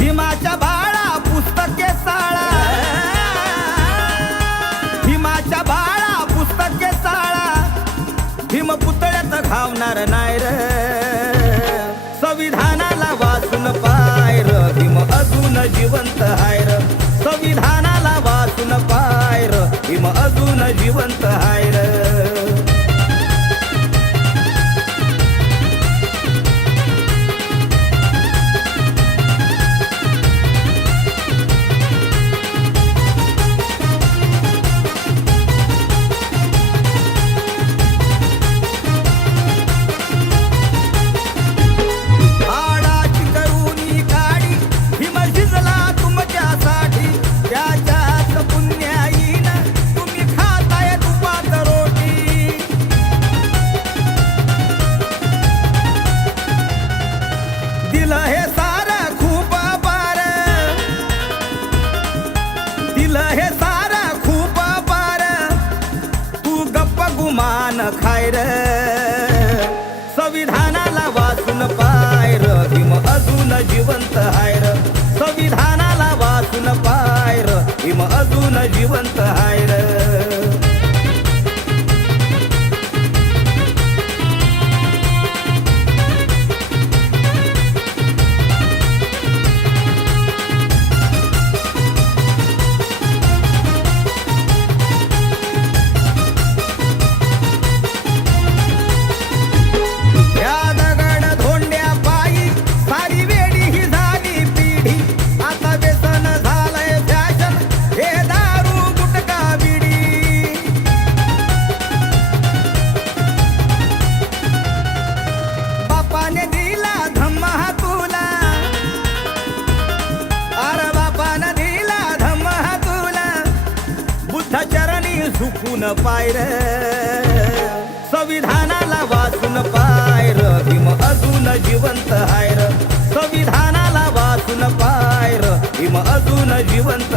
भीमाच्या बाळा पुस्तके साळा. भीमाच्या बाळा पुस्तके साळा. भीम पुतळ्यात घावणार नाही रे. मान खायर संविधानाला वाचून पायर भीम अजून जिवंत हायर संविधानाला वाचून पायर भीम अजून जिवंत हायर झुकून पायर. संविधानाला वाचून पायर. भीम अजून जिवंत हायर. संविधानाला वाचून पायर. भीम अजून जिवंत